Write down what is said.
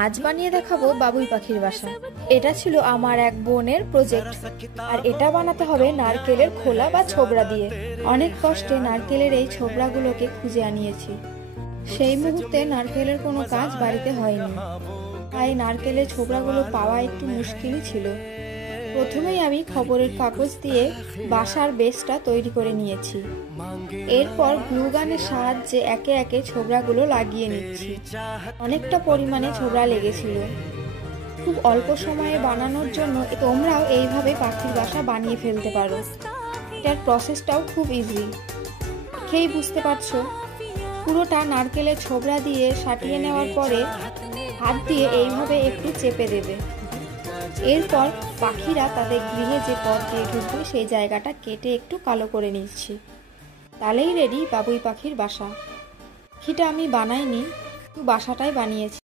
আজ বানিয়ে দেখাবো বাবুই পাখির বাসা। এটা ছিল আমার এক বোনের প্রজেক্ট, আর এটা বানাতে হবে নারকেলের খোলা বা ছোবড়া দিয়ে। অনেক কষ্টে নারকেলের এই ছোবড়াগুলোকে খুঁজে আনিয়েছি। সেই মুহূর্তে নারকেলের কোনো কাজ বাড়িতে হয়নি, তাই নারকেলের ছোবড়াগুলো পাওয়া একটু মুশকিলই ছিল। প্রথমেই আমি খবরের কাগজ দিয়ে বাসার বেসটা তৈরি করে নিয়েছি। এরপর গ্লু গানের সাহায্যে একে একে ছোবড়াগুলো লাগিয়ে নিচ্ছি। অনেকটা পরিমাণে ছোবড়া লেগেছিল। খুব অল্প সময়ে বানানোর জন্য তোমরাও এইভাবে পাখির বাসা বানিয়ে ফেলতে পারো। এটার প্রসেসটাও খুব ইজি, দেখেই বুঝতে পারছো। পুরোটা নারকেলের ছোবড়া দিয়ে সাটিয়ে নেওয়ার পরে হাত দিয়ে এইভাবে একটু চেপে দেবে। এরপর পাখিরা তাদের গৃহে যে পথ দিয়ে ঢুকবে সেই জায়গাটা কেটে একটু কালো করে নিচ্ছি। তাহলেই রেডি বাবুই পাখির বাসা। পাখিটা আমি বানাইনি, বাসাটাই বানিয়েছি।